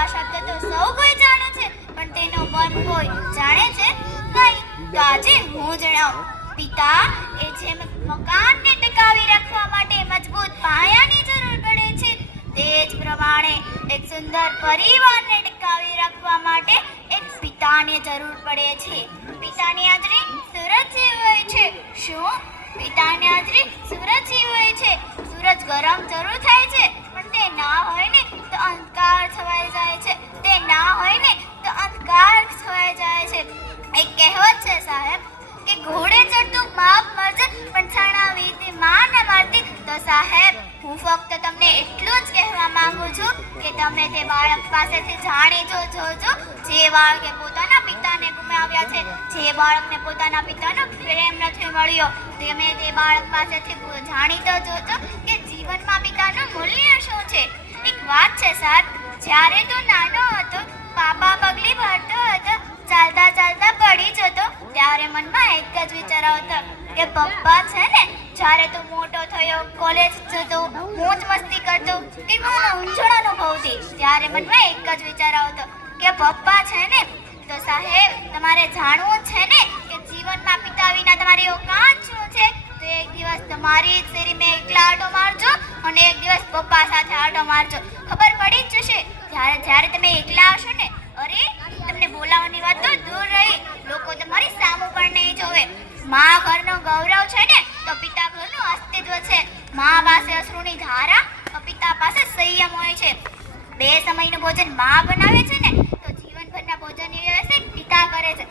પિતા શબ્દ તો સૌ કોઈ જાણે છે, પણ તેનો મન કોઈ જાણે છે નહીં. તો આજે હું જણાવું. પિતા એ જેમ મકાનને ટકાવી રાખવા માટે મજબૂત પાયાની જરૂર પડે છે, તે જ પ્રમાણે એક સુંદર પરિવારને ટકાવી રાખવા માટે એક પિતાની જરૂર પડે છે. પિતાની હાજરી સૂરજ જેવી હોય છે. શું? પિતાની હાજરી સૂરજ જેવી હોય છે. સૂરજ ગરમ જરૂર થાય છે, પણ તે ના હોય ને તો અંધકાર છવાઈ જાય છે. તે ના હોય ને તો અંધકાર છવાઈ જાય છે. એક કહેવત છે સાહેબ કે ઘોડે ચડતું બાપ મરજે પણ છાણા વીતી માં ન મારતી. તો સાહેબ, હું ફક્ત તમને એટલું જ કહેવા માંગુ છું કે તમે તે બાળક પાસેથી જાણી જોજો જે બાળકે પોતાના પિતાને ગુમાવ્યા છે, જે બાળકને પોતાના પિતાનો પ્રેમ નથી મળ્યો, તમે તે બાળક પાસેથી જાણી તો જોજો કે જીવનમાં પિતાનું મૂલ્ય શું છે. એક વાત છે સાહેબ, જ્યારે તું નાનો હતો, પાપા પગલી ભરતો હતો, ચાલતા ચાલતા પડી જતો, ત્યારે મનમાં એક જ વિચાર આવતો કે પપ્પા છે ને, જ્યારે તું મોટો થયો, કોલેજ જતો, મોજ મસ્તી કરતો, કે ઊંચણ અનુભવતી, ત્યારે મનમાં એક જ વિચાર આવતો કે પપ્પા છે ને. તો સાહેબ, તમારે જાણવું છે ને કે જીવનમાં પિતા વિના તમારી ઓકાત શું છે. તો એક દિવસ તમારી શેરીમાં એકલા આટો મારજો અને એક દિવસ પપ્પા સાથે આટો મારજો. ખબર પડી જ જશે. જ્યારે તમે એકલા હશો ને, અરે તમને બોલાવવાની વાત તો દૂર રહી, લોકો તમારી સામું પણ નહીં જોવે. માં ઘરનો ગૌરવ છે ને, તો પિતા ઘરનું અસ્તિત્વ છે. માં પાસે અશ્રુની ધારા, તો પિતા પાસે સંયમ હોય છે. 2 સમયનું ભોજન માં બનાવે છે ને, તો જીવનભરના ભોજનની વ્યવસ્થા પિતા કરે છે.